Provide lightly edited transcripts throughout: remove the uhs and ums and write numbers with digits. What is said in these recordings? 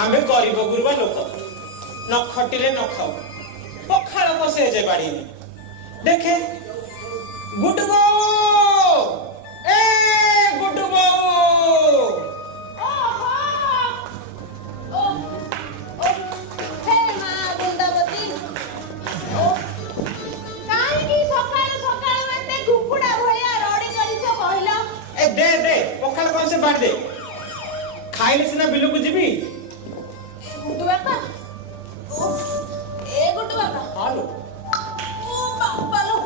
आमे गरीब गुरुबा लोक न खटिले न खाओ पखाड़ कसे जे बाड़ी में देखे गुड्डू बाबू ए गुड्डू बाबू हे मां बुंदावती ओ काहे की सकाळ सकाळ मते कुकुडा भया रडी करिछ कहला ए दे पखाड़ कसे बाड़ दे खाइले सिना बिलु को जीबी गुड्डू बापा ओ ए गुड्डू बापा हालो ओ बापा लो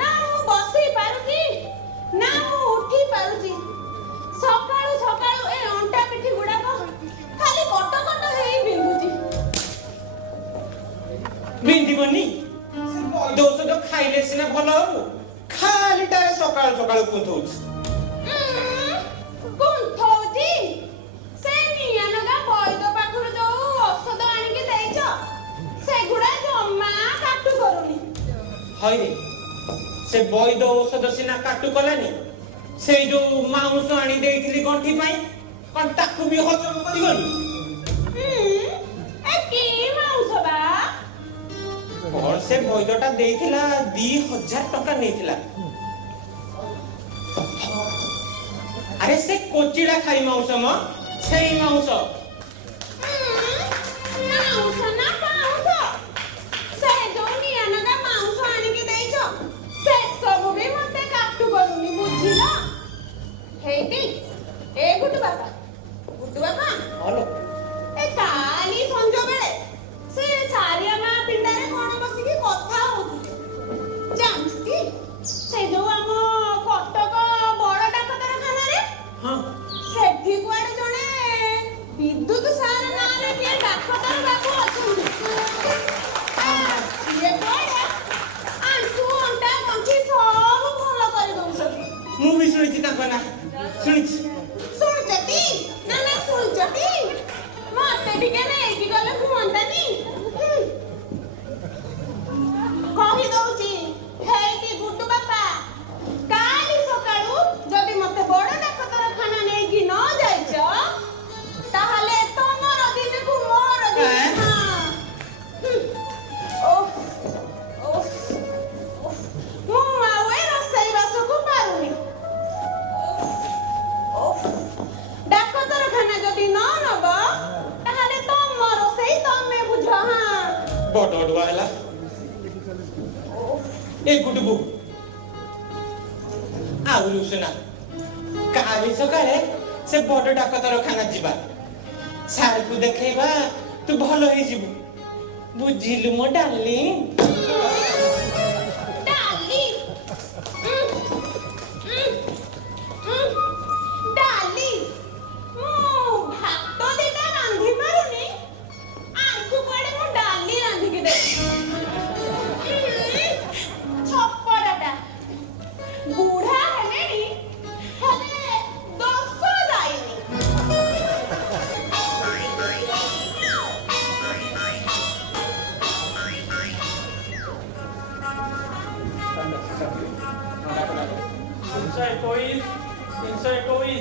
ना मु बसी पारुची ना मु उठी पारुची सकाळू सकाळू ए अंटा पिठी गुडा को खाली कट कट हेई बिंदुची बिंदी बनी दोस्त तो खाइले सिना भलो हो खाली टा सकाळ सकाळ कुंथुच कुंथौजी से नियानगा बैद पाखरु जो औषध आनिके देइछ सेगुडा जम्मा काटू करूनी हई से बैद औषध सिना काटू कलानी से जो मांस आनी देइथिली गंठी पई कोन ताकू भी हजम करी गनी ए की माउस बा कोन से बैदटा देइथिला 2000 टका नेथिला अरे से कोचिड़ा खाई मांस म सेई मांस माउस ना पाउस से जो नियानगा माउस आनिके देइछ से सब भी मते काटू करूनी बुझिला हेती ए गुड्डू बापा हेलो ए काली संजो बेले से सारिया मा पिंडारे कोन बसिकी कथा होतुले जानती से जो हम कटक बड़ डाक्टर खाना रे हां सेठी कुआडे जणे विद्युत सार नाले के डाक्टर बाबू अछुंडी ये बड़ा आंटू अंटा गंठी सब भलो करि दउछथि मु भी सुनिछि ताको ना सुनिछि सुनचती ना सुनचती मते टिके नै कि गले हुअंतानी कहि दउछि हेती गुड्डू बापा काली सकाळू जदि मते बड़ डाक्टर खाना नै कि न जाइछ ताहाले तमर दिन को मोर दिन हां ओ मु आवे रसई बासो को पारुनी डाक्टर खाना जदि न नब ताहाले तमर सेई तमे बुझ हां बड़ वाला ए गुडबू आउलु सुना काली सकाळे से बड़ डाक्टर खाना जीवा सार को देखेबा तू भलो हे जीबू बुझिलु मो डार्लिंग डाली डाली मु भात दिटा रांधी पारुनी आंकु कोडे मु डाली रांधी के दे छप्परटा बूढ़ा हेलेनी हेले 10 दाइनी Inside कोई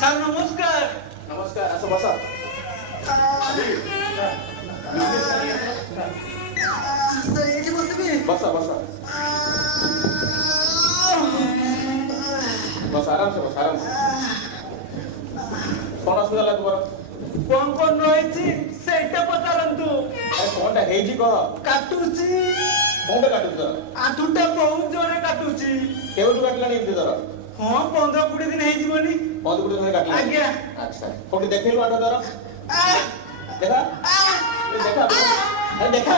सर नमस्कार नमस्कार असं बसा बसा बसा बस आराम से बस आराम से कौन असुविधा है तुम्हारा कौन रही सेटा पचारंतु अरे कौन है जी कह काटुची कौन काटू तो आठुटा बहुत जोरे काटुची केवल काटला नहीं इतने जरा हां 15-20 दिन हे जीवनी बहुत गुड में काटला आज्ञा अच्छा कोटी देखिल बाटो जरा देखा ए, देखा अरे देखा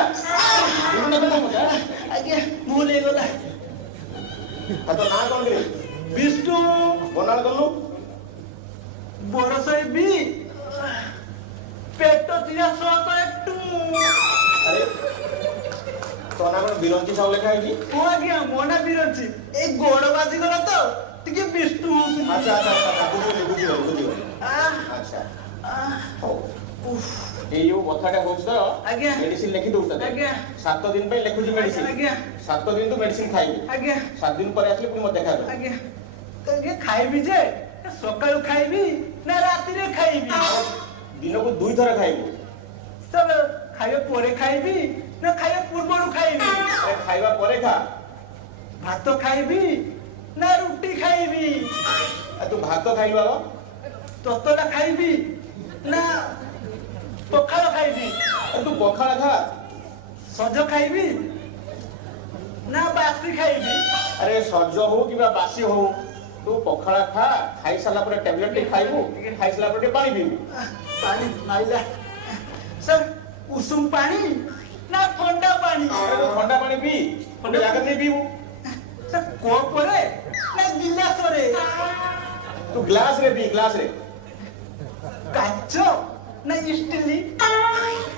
मुंडा देखा मजा आज्ञा भूल ହେଇଗଲା आ तो ना कौन रे ବିଷ୍ଣୁ बनाल कलु ବରଷଇ ବି ପେଟ ଚିରା ସତ ଟୁ अरे तो ना कौन बिरंची साव लेखा है जी ହଁ ଆଜ୍ଞା ମନା ବିରଛି ଏଇ ଗୋଡ଼ ବାଜିଗଲା ତ ଟିକେ ବିଷ୍ଣୁ ହଉଥିଲି अच्छा अच्छा बुझी अच्छा हो ए यो कथाटा होछ तो आज्ञा मेडिसिन लिखि दउता आज्ञा 7 दिन पे लिखुजी मेडिसिन आज्ञा 7 दिन तो मेडिसिन खाइबी आज्ञा 7 दिन पर आसले पुनी मत देखा दो ଆଜ୍ଞା ତ ଆଜ୍ଞା ଖାଇବି ଯେ ସକାଳୁ ଖାଇବି ନା ରାତିରେ ଖାଇବି दिन को 2 थर खाइबी ସାର୍ ଖାଇବା ପରେ ଖାଇବି ନା ଖାଇବା ପୂର୍ବରୁ ଖାଇବି अरे खाइबा परे खा ଭାତ ଖାଇବି ନା ରୁଟି ଖାଇବି आ तू भात तो खाइबा ତତଲା ଖାଇବି ନା ପଖାଳ ଖାଇବି अरे तू पखाला खा ସଜ ଖାଇବି ନା ବାସି ଖାଇବି अरे सज हो कि बासी हो तू पखाला खा खाई साला पर टैबलेट टे खाइबू खाई साला पर पानी पीबू ପାଣି ମାଇଲା ସାର୍ ଉଷୁମ ପାଣି ନା ଥଣ୍ଡା ପାଣି अरे तू ठंडा पानी पी ठंडा जाकर नहीं पीबू ସାର୍ କପରେ ନା ଗିଲାସରେ तू ग्लास रे पी ग्लास रे କାଚ ନା ଇଷ୍ଟିଲି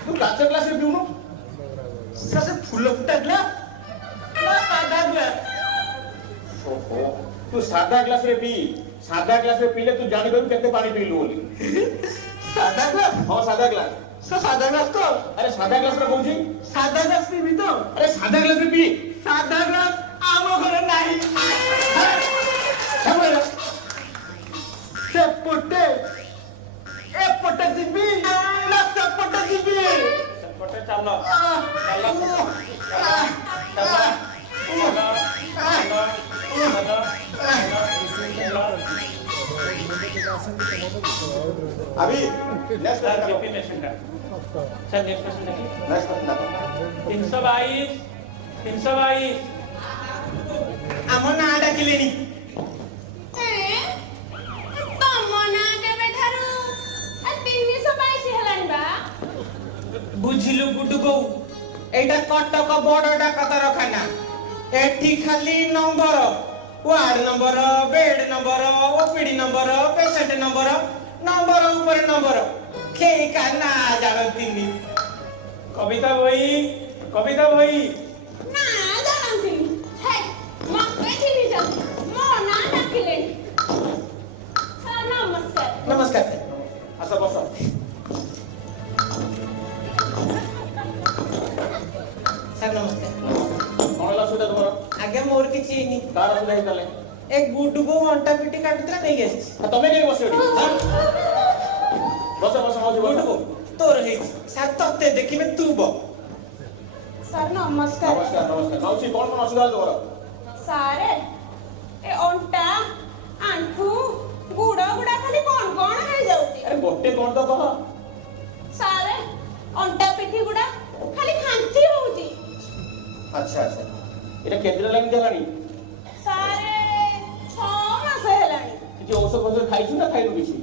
तू काचा ग्लास रे पीऊ ସାର୍ ସେ ଫୁଲ ଫୁଟା ଗ୍ଲାସ ନା ସାଧା ଗ୍ଲାସ ओहो तू सादा ग्लास रे पी सादा ग्लास रे पीले तू जानी करू केते पानी पीलू बोली ସାଧା ଗ୍ଲାସ हां सादा ग्लास ସାର୍ ସାଧା ଗ୍ଲାସ ତ अरे सादा ग्लास रे कहूची ସାଧା ଗ୍ଲାସ ପିଇବି ତ अरे सादा ग्लास रे पी ସାଧା ଗ୍ଲାସ ଆମ ଘରେ ନାହିଁ सामने ସେପଟେ ଏପଟେ ଯିବି ନା ସେପଟେ ଯିବି पटे चलो अभी नेक्स्ट बीपी पेशेंट का सर नेक्स्ट पेशेंट देखिए नेक्स्ट 322 322 ଆମ ନାଁ ଡାକିଲେଣି ତମ ନାଁ କେବେଠାରୁ 322 ହେଲାଣି ବା ବୁଝିଲୁ ଗୁଡୁ ବୋଉ ଏଇଟା କଟକ ବଡ ଡାକ୍ତରଖାନା ଏଠି ଖାଲି number ward number bed number OPD number patient number number ଉପରେ ନମ୍ବର କେହି କାହା ନାଁ ଜାଣନ୍ତିନି कविता भाई ନା ଜାଣନ୍ତିନି ହେ ମତେ ଚିହ୍ନି ଯାଉ ମୋ ନାଁ ଡାକିଲେଣି ସାର୍ ନମସ୍କାର ନମସ୍କାର आसा बस ସାର୍ ନମସ୍କାର कौन ला सुविधा तुम्हारा ଆଜ୍ଞା ମୋର କିଛି ହେଇନି कार असले ही तले ଏ ଗୁଡୁ ବୋଉ ଅଣ୍ଟା ପିଟି କାଟୁଥିଲା ନେଇକି ଆସିଛି तमे नहीं बस एठी बस बस मौजी ଗୁଡୁ बस ବୋଉ ତୋର ହେଇଛି ସାର୍ ତତେ ଦେଖିବେ ତୁ ବ ସାର୍ ନମସ୍କାର नमस्कार नमस्कार मौसी कौन कौन असुविधा तुम्हारा ସାର୍ ଏ ଅଣ୍ଟା ଆଣ୍ଠୁ ଗୁଡ଼ ଗୁଡ଼ା ଖାଲି କଣ ହେଇଯାଉଛି अरे गोटे कौन तो कह ସାର୍ ଅଣ୍ଟା ପିଠି ଗୁଡ଼ା ଖାଲି ଖାଞ୍ଚି ହଉଛି अच्छा अच्छा एटा केन्द्र लाइन देलानी ସାର୍ 6 ମାସ ହେଲାଣି किछि औषध फौषध खाइछु ना खाइनु किछि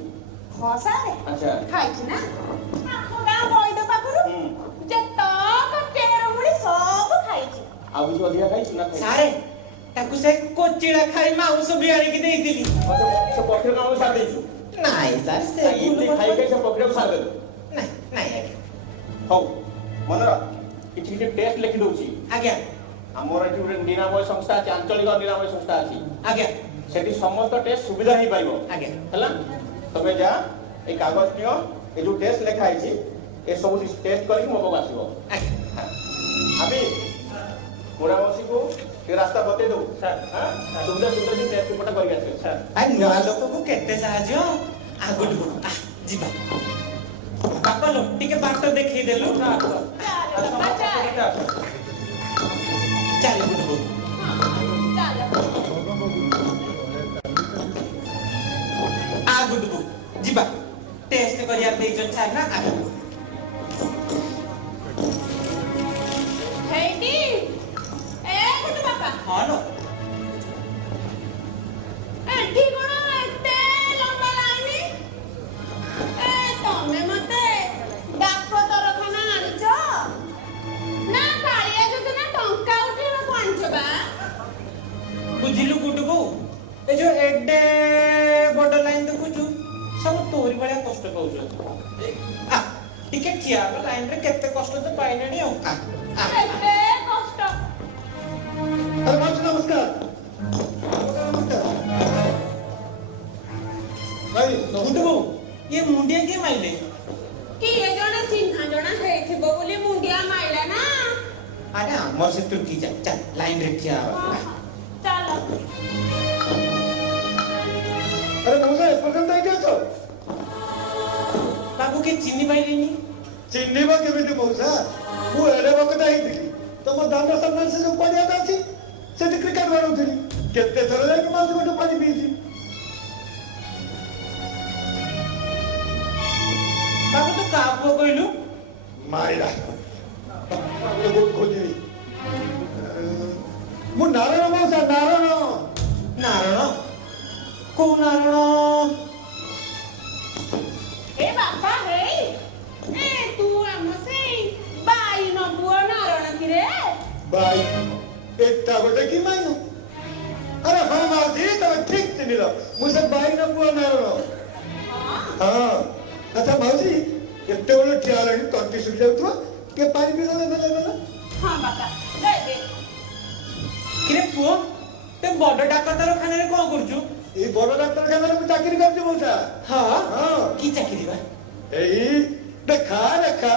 ହଁ ସାର୍ अच्छा ଖାଇଛି ନା ପାଖ ଗାଁ ବୈଦ ପାଖରୁ ଯେତକ ଚେରମୂଳି ସବୁ ଖାଇଛି ଆଉ କିଛି ଅଧିକା ଖାଇଛୁ ନା ଖାଇଛୁ ସାରେ ତାକୁ ସେ କୋଚିଳା ଖାଇ ମାଉଁସ ବି ଆଣିକି ଦେଇଥିଲି ସେ ପକ୍ଷରେ କାମ ସାର ଦେଇଛୁ ନାଇଁ ସାର୍ ସେ ଏମିତି ଖାଇ ଖାଇ ସେ ପକ୍ଷରେ ସାର ଦେଲୁ ନାଇଁ ନାଇଁ ଆଜ୍ଞା ହଉ ମନେ ରଖ କିଛି କିଛି ଟେଷ୍ଟ ଲେଖି ଦଉଛି ଆଜ୍ଞା ଆମର ଏଠି ଗୋଟେ ନିରାମୟ ସଂସ୍ଥା ଅଛି ଆଞ୍ଚଳିକ ନିରାମୟ ସଂସ୍ଥା ଅଛି ଆଜ୍ଞା ସେଠି ସମସ୍ତ ଟେଷ୍ଟ ସୁବିଧା ହେଇପାରିବ ଆଜ୍ଞା ହେଲା ତମେ ଯା এই কাগজ নিও এই যে টেস্ট লেখা আছে এই সব টেস্ট করি মো পাখ আসিব ଆଜ୍ଞା আমি মোরা বসিকু ଏ ରାସ୍ତା ବତେଇ ଦଉ ସାର୍ ହାଁ ସୁନ୍ଦର ସୁନ୍ଦର କି ଟେଷ୍ଟ ରିପୋର୍ଟ କରିକି ଆସିବେ ସାର୍ ଆଇ ନୂଆ ଲୋକକୁ କେତେ ସାହାଯ୍ୟ ଆଗକୁ ଯିବା ବାପା ଟିକେ ବାଟ ଦେଖେଇ ଦେଲୁ ଚାଲ ବାପା ଚାଲ ଚାଲ ଗୁଡୁ ଚାଲ ଆଗକୁ ଯିବା ଟେଷ୍ଟ କରିବା ଦେଇଛନ୍ତି ସାର୍ ନା ଆଗକୁ ହେଇଟି ଏ କୁଟୁ ବାପା ହଁ ଲୋ ଏଠି କଣ ଏତେ ଲମ୍ବା ଲାଇନି ଏ ତମେ ମତେ ଡାକ ପାଉଛ ଟିକେ ଠିଆ ହବ ଲାଇନରେ କେତେ କଷ୍ଟ ତ ପାଇଲେଣି ଆଉ ଏତେ କଷ୍ଟ। अरे मावशी नमस्कार नमस्कार भाई ଗୁଡୁ ବୋଉ ଇଏ ମୁଣ୍ଡିଆ କିଏ ମାଇଲେ କିଏ ଜଣେ ଚିହ୍ନା ଜଣା ହେଇଥିବ ବୋଲି ମୁଣ୍ଡିଆ ମାଇଲା ନା। ଆରେ ଆମର ସେ ତୁର୍କି ଚାଲ ଲାଇନରେ ଠିଆ ହବ ଚାଲ। अरे मौसा एपर्यंत एठी अछ ବାବୁ କିଏ ଚିହ୍ନି ପାଇଲେନି चिन्हिब केमिति मौसा मु एडे बकता ହେଇଥିଲି ତମ ଦାଣ୍ଡ ସାମ୍ନାରେ ସେ ଯୋଉ ପଡ଼ିଆଟା ଅଛି ସେଠି କ୍ରିକେଟ ଖେଳୁଥିଲି କେତେ ଥର ଯାଇକି ମାଉସୀ ଗୋଟେ ପାଣି ପିଇଛି ବାବୁ ତୁ କାହା ପୁଅ କହିଲୁ ମାଇରା ବହୁତ ଖୋଜିବି ମୁଁ ନାରାୟଣ ମଉସା ନାରାୟଣ ନାରଣ କୋଉ ନାରଣ ଏ ବାପା ହେଇ ଏ ତୁ ଆମ ସେଇ ବାଇନ ପୁଅ ନାରଣ କିରେ? ଭାଇ ଏଟା ଗୋଟେ କି ମାଇନ अरे हाँ माउसी तमे ठीक चिन्हिल ମୁଁ ସେ ବାଇନ ପୁଅ ନାରାୟଣ ହଁ ଆଚ୍ଛା ମାଉସୀ କେତେବେଳେ ଠିଆ ହେଲାଣି ତଣ୍ଟି ଶୁଖି ଯାଉଥିବ ଟିକେ ପାଣି ପିଇଦେଲେ ନେଲେ ହଁ ବାପା ଦେ ଦେ। କିରେ ପୁଅ ତେ ବଡ ଡାକ୍ତରଖାନାରେ କଣ କରୁଛୁ ଏଇ ବଡ ଡାକ୍ତରଖାନାରେ ମୁଁ ଚାକିରି କରିଛି ମଉସା ହଁ ହଁ କି ଚାକିରି ବା ଏଇ ଦେଖା ରେଖା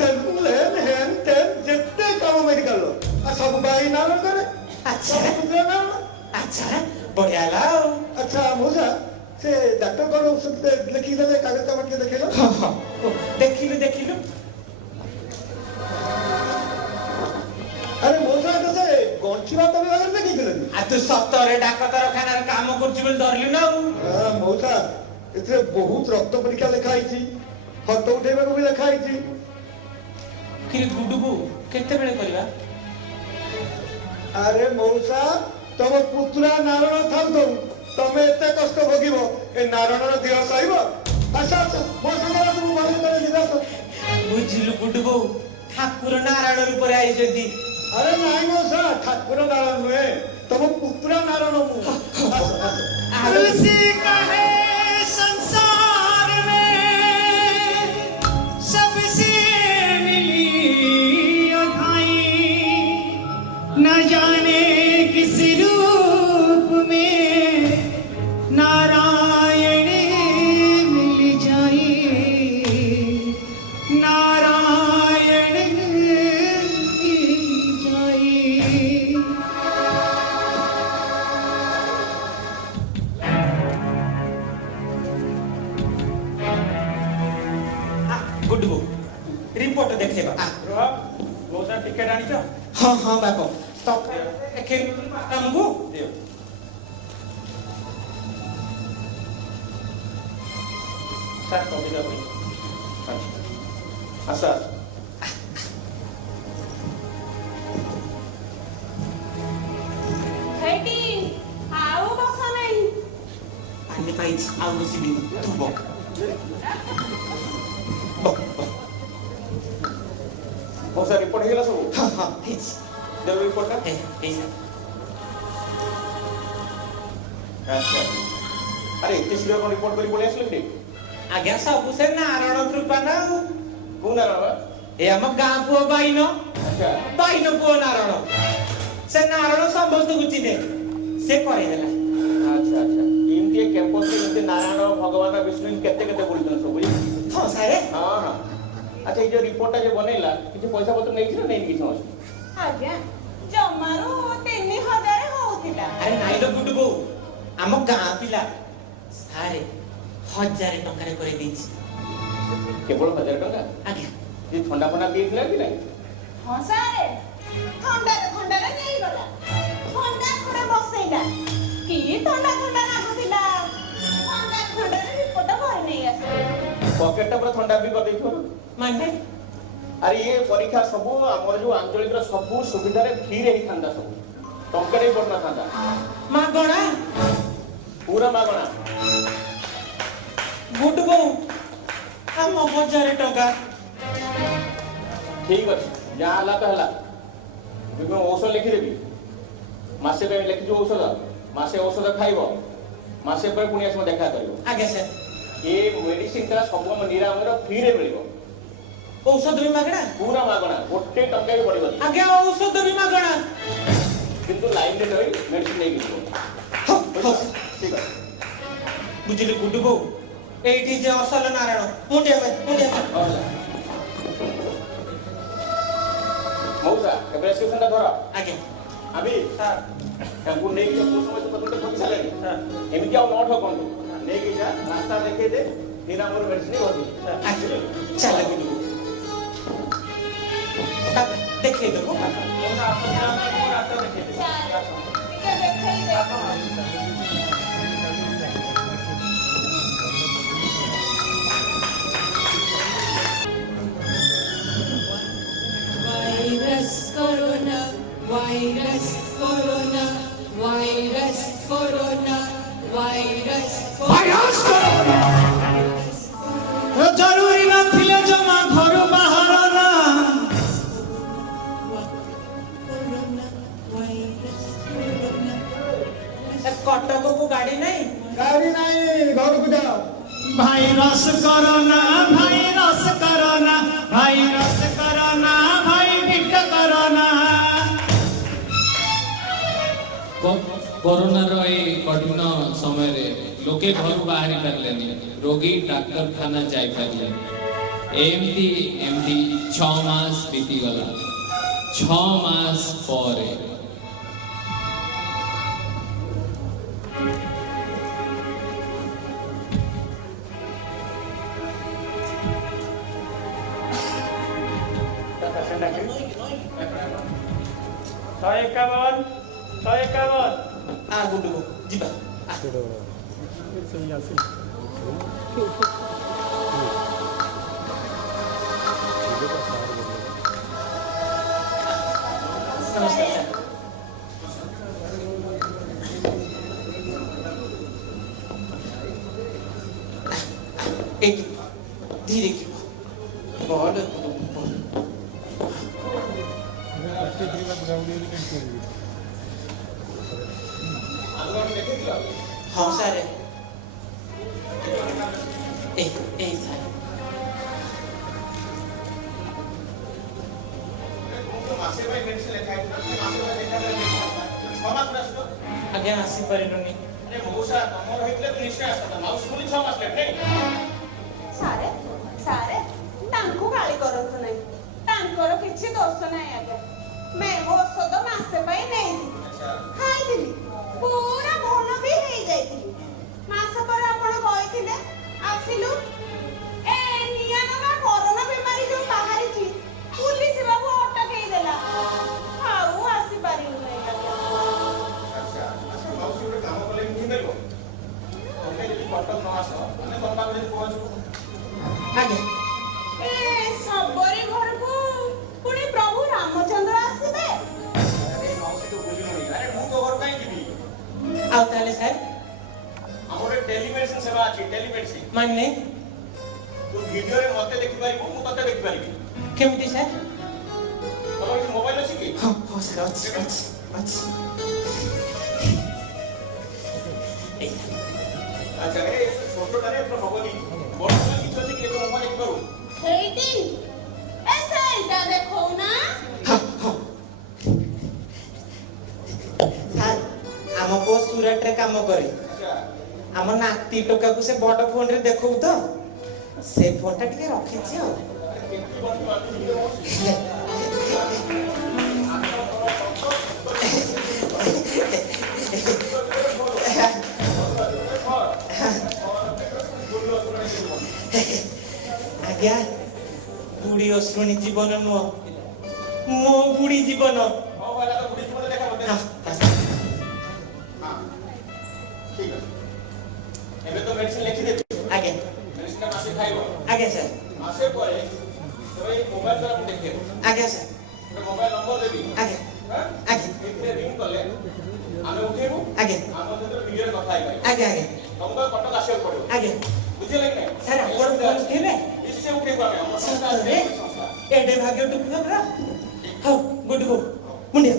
ଲେନ୍ ହେନ୍ ଟେନ୍ ଯେତେ କାମ ମେଡିକାଲର ଆଉ ସବୁ ବାଇ ନାରଣ କରେ ଆଚ୍ଛା ସବୁ ନାରଣ ଆଚ୍ଛା ବଢିଆ ହେଲା ଆଉ ଆଚ୍ଛା ମଉସା ସେ ଡାକ୍ତର କଣ ଔଷଧ ଲେଖିକି ଦେଲେ କାଗଜ କାମ ଟିକେ ଦେଖେଇଲ ହଁ ହଁ ଓ, ଦେଖିଲୁ ଦେଖିଲୁ ଆରେ ମଉସା ଏଟା ସେ ଗଣ୍ଠି ଭାତ ବିଭାଗରେ ଲେଖିଥିଲେ ଆଉ ତୁ ସତରେ ଡାକ୍ତରଖାନାରେ କାମ କରୁଛୁ ବୋଲି ଧରିଲୁ ନା ଆଉ ମଉସା ଏଥିରେ ବହୁତ ରକ୍ତ ପରୀକ୍ଷା ଲେଖା ହେଇଛି ଫଟୋ ଉଠେଇବାକୁ ବି ଲେଖା ହେଇଛି କିରେ ଗୁଡୁକୁ କେତେବେଳେ କରିବା ଆରେ ମଉସା ତମ ପୁତୁରା ନାରଣ ଥାଉ ଥାଉ ତମେ ଏତେ କଷ୍ଟ ଭୋଗିବ ଏ ନାରଣର ଦେହ ସହିବ ଆସ ଆସ ମୋ ସାଙ୍ଗରେ ଆସ ମୁଁ ଭଲ କରି ଯିବା ଆସ ବୁଝିଲୁ ଗୁଡୁ ବୋଉ ଠାକୁର ନାରାୟଣ ରୂପରେ ଆଇଛନ୍ତି ଆରେ ନାଇଁ ମଉସା ଠାକୁର ନାରଣ ନୁହେଁ ତମ ପୁତୁରା ନାରଣ ମୁଁ ଆସ ଆସ तुलसी कहे संसार में सबसे मिली अघाई न जाने किस रूप में नारायण मिल जाए नारायण मिल जाए ଗୁଡୁ ବୋଉ ରିପୋର୍ଟ ଦେଖେଇବା ମଉସା ଟିକେଟ ଆଣିଛ ହଁ ହଁ ବାପ ଦେଖେଇଲୁ ଆମକୁ ସାର୍ କବିତା ବହି ଆସ ଆସ ହେଇଟି ଆଉ ବସ ନାହିଁ। ପାଣି ପାଇଛି ଆଉ ବସିବିନି ତୁ ବକ ମଉସା ରିପୋର୍ଟ ହେଇଗଲା ସବୁ ହଁ ହଁ ହେଇଛି ଦେବ ରିପୋର୍ଟଟା ହେଇଛି ଆଚ୍ଛା ଆରେ ଏତେ ଶୀଘ୍ର କଣ ରିପୋର୍ଟ କରି ପଳେଇ ଆସିଲେ କି ଆଜ୍ଞା ସବୁ ସେ ନାରାୟଣ କୃପା ନା ଆଉ କୋଉ ନାରଣ ବା ଏ ଆମ ଗାଁ ପୁଅ ବାଇନ ଆଚ୍ଛା ବାଇନ ପୁଅ ନାରାୟଣ ସେ ନାରାୟଣ ସମସ୍ତଙ୍କୁ ଚିହ୍ନେ ସେ କରେଇଦେଲା ଆଚ୍ଛା ଆଚ୍ଛା ଏମିତି କ୍ୟାମ୍ପସରେ ଯେମିତି ନାରାୟଣ ଭଗବାନ ବିଷ୍ଣୁ କେତେ କେତେ ବୁଲୁଛନ୍ତି ସବୁ ବୁଝିଲେ? ହଁ ସାରେ ହଁ ହଁ ଆଚ୍ଛା ଏଇ ଯୋଉ ରିପୋର୍ଟଟା ଯୋଉ ବନେଇଲା କିଛି ପଇସା ପତ୍ର ନେଇଛି ନା ନେଇନି କିଛି ମାଉସୀ ଆଜ୍ଞା ଜମାରୁ 3000 ହଉଥିଲା। ଆରେ ନାଇଲୋ ଗୁଡୁ ବୋଉ ଆମ ଗାଁ ପିଲା ସାରେ 1000 ଟଙ୍କାରେ କରି ଦେଇଛି କେବଳ 1000 ଟଙ୍କା ଆଜ୍ଞା ଯେ ଥଣ୍ଡା ଫଣ୍ଡା ପିଇଥିଲା କି ନାହିଁ ହଁ ସାରେ ଥଣ୍ଡାରେ ନେଇଗଲା ଥଣ୍ଡା ଖଣ୍ଡେ ବସେଇଲା କି ଥଣ୍ଡା ଲାଗୁଥିଲା ଥଣ୍ଡାରେ ରିପୋର୍ଟ ଭରି ନେଇ ଆସିଲେ। ପକେଟଟା ପୁରା ଥଣ୍ଡା ବି କରିଦେଇଥିବ ନା ମାନେ ଆରେ ଇଏ ପରୀକ୍ଷା ସବୁ ଆମର ଯୋଉ ଆଞ୍ଚଳିକର ସବୁ ସୁବିଧାରେ ଫ୍ରିରେ ହେଇଥାନ୍ତା ସବୁ ଟଙ୍କାରେ ବି ପଡିନଥାନ୍ତା ମାଗଣା ପୁରା ମାଗଣା ଗୁଡୁ ବୋଉ ଆମ 1000 ଟଙ୍କା ଠିକ ଅଛି ଯାହା ହେଲା ତ ହେଲା ମୁଁ ଔଷଧ ଲେଖିଦେବି ମାସେ ପାଇଁ ଲେଖିଛୁ ଔଷଧ ମାସେ ଔଷଧ ଖାଇବ ମାସେ ପରେ ପୁଣି ଆସିବ ଦେଖା କରିବ ଆଜ୍ଞା ସାର୍ ଏ ମେଡିସିନଟା ସବୁ ଆମ ନିରାମୟର ଫ୍ରିରେ ମିଳିବ। ଔଷଧ ବି ମାଗଣା? ପୁରା ମାଗଣା, ଗୋଟେ ଟଙ୍କା ବି ପଡ଼ିବନି। ଆଜ୍ଞା ଔଷଧ ବି ମାଗଣା? କିନ୍ତୁ ଲାଇନରେ ରହି ମେଡିସିନ ନେଇକି ଯିବ। ହଉ ଠିକ ଅଛି। ବୁଝିଲି ଗୁଡୁ ବୋଉ, ଏଇଠି ଯେ ଅସଲ ନାରାୟଣ ମୁଣ୍ଡିଆ ମଉସା ଏବେ ରେସ୍କ୍ରିପସନଟା ଧର। ଆଜ୍ଞା ଆବି ତାଙ୍କୁ ନେଇକି ଯା, କୋଉ ସମୟ ପର୍ଯ୍ୟନ୍ତ ଠକି ସାରିଲେଣି। ଏମିତି ଆଉ ନ ଠକନ୍ତୁ, ନେଇକି ଯା, ରାସ୍ତା ଦେଖେଇ ଦେ, ନିରାମୟର ମେଡିସିନ ଭର୍ତ୍ତି। ଆଜ୍ଞା ଚାଲ ଗୁଡୁ ବୋଉ, ଦେଖେଇ ଦେବୁ। ଟିକେ ଦେଖେଇ ଦେ। Virus corona virus corona virus corona virus virus corona जरूरी नथिले जमा घर बाहर ना कटक को गाड़ी नहीं? गाड़ी नहीं, घर को जाओ। Virus corona virus corona virus corona भाई बिट कोरोना कोरोनार ए कठिन समय रे लोके घर बाहरी पारलेनी, रोगी डाक्तरखाना जाई पारले। एमती एमती 6 मास बीती गला। 6 मास परे आ गुडू बोऊ जीवा नमस्कार सर। एक धीरे की बहुत हाँ सर सर ମାସେ ପାଇଁ ମେଡିସିନ ଲେଖା ହେଇଥିଲା, ମାସେ ପାଇଁ ଲେଖା ହେଇଥିଲା, 6 ମାସ ପରେ ଆସିବ। ଆଜ୍ଞା ଆସି ପାରିଲୁନି। ଆରେ ମଉସା ତମର ହେଇଥିଲେ ତୁ ନିଶ୍ଚୟ ଆସିଥାନ୍ତା, ମାଉସୀ ବୋଲି 6 ମାସ ଲେଟ୍ ନାଇଁ। ସାରେ ସାରେ ତାଙ୍କୁ ଗାଳି କରନ୍ତୁ ନାହିଁ, ତାଙ୍କର କିଛି ଦୋଷ ନାହିଁ ଆଜ୍ଞା। ମୁଁ ଔଷଧ ମାସେ ପାଇଁ ନେଇଥିଲି, ଖାଇଥିଲି, ପୁରା ଭଲ ବି ହେଇଯାଇଥିଲି। ମାସ ପରେ ଆପଣ କହିଥିଲେ ଆସିଲୁ, ଏ ନିଆନବା କରୋନା ବେମାରୀ ଯୋଉ ବାହାରିଛି ପୁଲିସ ବାବୁ ଅଟକେଇ ଦେଲା, ଆଉ ଆସିପାରିଲୁ ନାହିଁ ଆଜ୍ଞା। ଆଚ୍ଛା ମାଉସୀ ଗୋଟେ କାମ କଲେ ବି ହେଇପାରିବ। ତମେ ଯଦି କଟକ ନ ଆସ, ଆମେ ତମ ପାଖରେ ପହଞ୍ଚିବୁ। ଆଜ୍ଞା ଏ ସବରୀ ଘରକୁ ପୁଣି ପ୍ରଭୁ ରାମଚନ୍ଦ୍ର ଆସିବେ। ଆରେ ମାଉସୀ ତ ବୁଝିଲୁନି, ଆରେ ମୁଁ ତ ଘର କାଇଁ ଯିବି। ଆଉ ତାହେଲେ ସାର୍ ଆମର ଗୋଟେ ଟେଲିମେଡିସିନ ସେବା ଅଛି, ଟେଲିମେଡିସିନ। ମାନେ ତୁ ଭିଡିଓରେ ମତେ ଦେଖିପାରିବୁ, ମୁଁ ତତେ ଦେଖିପାରିବି। କେମିତି ସାର୍? ତମର କିଛି ମୋବାଇଲ ଅଛି କି? ହଁ ହଁ ସାର୍ ଅଛି ଅଛି ଅଛି। ଆଚ୍ଛା ଏ ଛୋଟଟାରେ ଏଥର ହବନି, ବଡ କିଛି ଅଛି କି? ଏ ତ ମୋବାଇଲ ଦେଖିପାରୁ। ହେଇଟି ଏ ସେଇଟା ଦେଖଉନା। ସାର୍ ଆମ ପୁଅ ସୁରଟରେ କାମ କରେ। ଆଚ୍ଛା ଆମ ନାତି ଟୋକାକୁ ସେ ବଡ ଫୋନରେ ଦେଖଉ ତ, ସେ ଫୋନଟା ଟିକେ ରଖିଛି ଆଉ। କେମିତି ବଞ୍ଚି ପାରୁଛି ଟିକେ ମାଉସୀ? ଆଜ୍ଞା ବୁଢୀ ଅଶ୍ରୁଣୀ ଜୀବନ ନୁହଁ, ମୋ ବୁଢୀ ଜୀବନ। ହଉ ହେଲା ତ ବୁଢୀ ଜୀବନ ଦେଖା ମତେ। ହଁ, ହଁ ଠିକ ଅଛି, ଏବେ ତ ମେଡିସିନ ଲେଖିଦେବି। ଆଜ୍ଞା ମେଡିସିନଟା ମାସେ ଖାଇବ, ଆଜ୍ଞା ସାର୍ ମାସେ ପରେ ତମେ ଏଇ ମୋବାଇଲ ଦ୍ୱାରା ମୁଁ ଦେଖେଇବ। ଆଜ୍ଞା ସାର୍ ଗୋଟେ ମୋବାଇଲ ନମ୍ବର ଦେବି, ଆଜ୍ଞା ହାଁ? ଆଜ୍ଞା ଏଥିରେ ରିଙ୍ଗ କଲେ ଆମେ ଉଠେଇବୁ, ଆଜ୍ଞା ଆମ ସହିତ ଭିଡିଓରେ କଥା ହେଇପାରିବୁ। ଆଜ୍ଞା ଆଜ୍ଞା ତମକୁ ଆଉ କଟକ ଆସିବାକୁ ପଡିବ, ଆଜ୍ଞା ବୁଝିଲେ କି ନାହିଁ? ସାର୍ ଆପଣ ଫୋନ ଉଠେଇବେ? ନିଶ୍ଚୟ ଉଠେଇବୁ, ଆମେ ଆମ ସଂସ୍ଥା ଅଛି, ସତରେ? ସଂସ୍ଥା। ଏଡେ ଭାଗ୍ୟ ଟୁକୁର ପୁରା। ହଉ ଗୁଡୁ ବୋଉ ମୁଣ୍ଡିଆ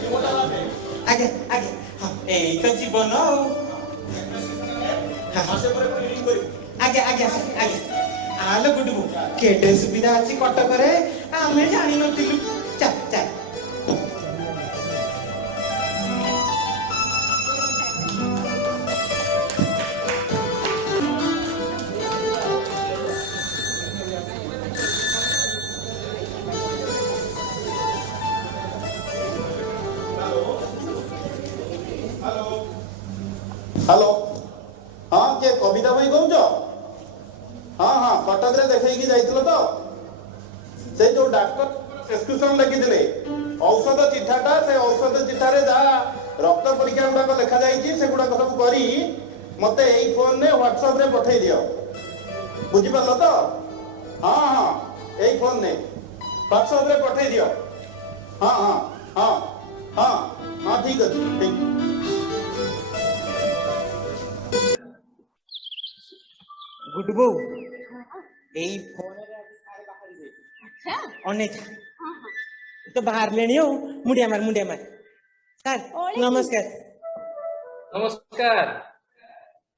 ଜୀବନଟା ବାଦେ। ଆଜ୍ଞା ଆଜ୍ଞା ହଁ ଏଇ ତ ଜୀବନ ପ୍ରେସକ୍ରିପସନ ଆଉ ମାସେ ପରେ ପୁଣି ରିଲିଜ କରିବୁ। ଆଜ୍ଞା ଆଜ୍ଞା ଆଜ୍ଞା ଆଲୋ ଗୁଡୁ କେଡେ ସୁବିଧା ଅଛି କଟକରେ ଆମେ ଜାଣିନଥିଲୁ ଚାଲ ଚାଲ हेलो हाँ किए कविता भाई कौच हाँ हाँ कटक रे देखी जाइल तो से जो डॉक्टर प्रेस्क्रिप्शन लिखी औषध चिठाटा से औषध चिठारे जहाँ रक्त परीक्षा गुड़ाक लिखा जाइए से गुड़ाक सब करी मते यही फोन ने व्हाट्सएप रे पठे दियो बुझिपार तो हाँ हाँ यही फोन ने व्हाट्सएप रे पठे दियो हाँ हाँ हाँ हाँ हाँ ठीक अच्छे ठीक ଗୁଡୁ ବୋଉ ଏଇ ଫୋନରେ ଆଚ୍ଛା ଅନେକ ହଁ ହଁ ତ ବାହାରିଲେଣି ଆଉ ମୁଣ୍ଡିଆ ମାର ସାର୍ ଓଳିକି। ନମସ୍କାର ନମସ୍କାର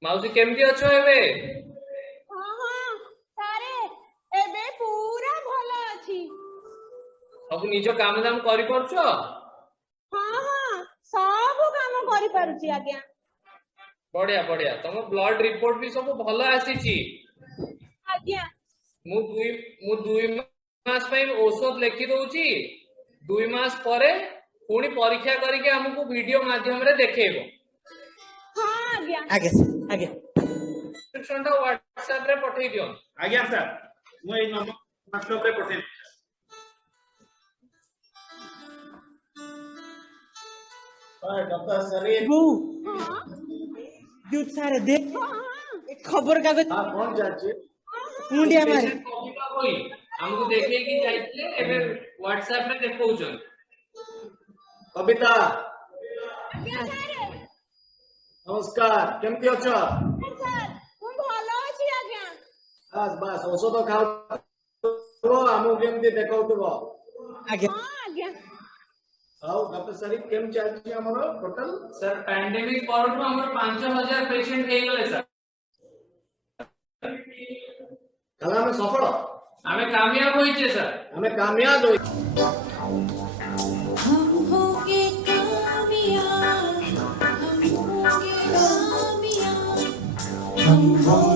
ମାଉସୀ କେମିତି ଅଛ ଏବେ? ହଁ ହଁ ସାରେ ଏବେ ପୁରା ଭଲ ଅଛି। ସବୁ ନିଜ କାମ ଦାମ କରିପାରୁଛ? ହଁ ହଁ ସବୁ କାମ କରିପାରୁଛି ଆଜ୍ଞା। ବଢିଆ ବଢିଆ ତମ ବ୍ଲଡ ରିପୋର୍ଟ ବି ସବୁ ଭଲ ଆସିଛି। ଆଜ୍ଞା ମୁଁ ଦୁଇ ମାସ ପାଇଁ ଔଷଧ ଲେଖି ଦଉଛି 2 ମାସ ପରେ ପୁଣି ପରୀକ୍ଷା କରିକି ଆମକୁ ଭିଡିଓ ମାଧ୍ୟମରେ ଦେଖେଇବ। ହଁ ଆଜ୍ଞା ଆଜ୍ଞା ସାର୍ ଆଜ୍ଞା ପ୍ରେସ୍କ୍ରିପ୍ସନ ଟା WhatsApp ରେ ପଠେଇ ଦିଅ। आज्ञा सर मु एई नंबर व्हाट्सएप रे पठेइ डॉक्टर सर ବୋଉ ହଁ ଦୁଧ ସାର୍ ଦେख ହଁ ହଁ ଏ ଖବର କାଗଜ हां कौन जाचे ମୁଣ୍ଡିଆ ମାରେ ପେସେଣ୍ଟ କବିତା ହୋଇ ଆମକୁ ଦେଖେଇକି ଯାଇଥିଲେ ଏବେ WhatsApp ରେ ଦେଖଉଛନ୍ତି। कविता ଆଜ୍ଞା ସାରେ नमस्कार केमती अछ ସାର୍ ମୁଁ ଭଲ ଅଛି ଆଜ୍ଞା। बस बस औषध खाओ हमु केमती देखाउतबो ଆଜ୍ଞା ହଁ ଆଜ୍ଞା ଆଉ ଡକ୍ଟର ସାରି କେମ ଚାଲିଛି ଆମର ଟୋଟାଲ सर पैंडेमिक ପରଠୁ ଆମର 5000 ପେସେଣ୍ଟ ହେଇଗଲେ सर। ତାହେଲେ ଆମେ ସଫଳ ଆମେ କାମयाବ ହୋଇଛେ सर। ଆମେ କାମୟାବ ହୋଇ हम होंगे कामयाब हम होंगे कामयाब हम होंगे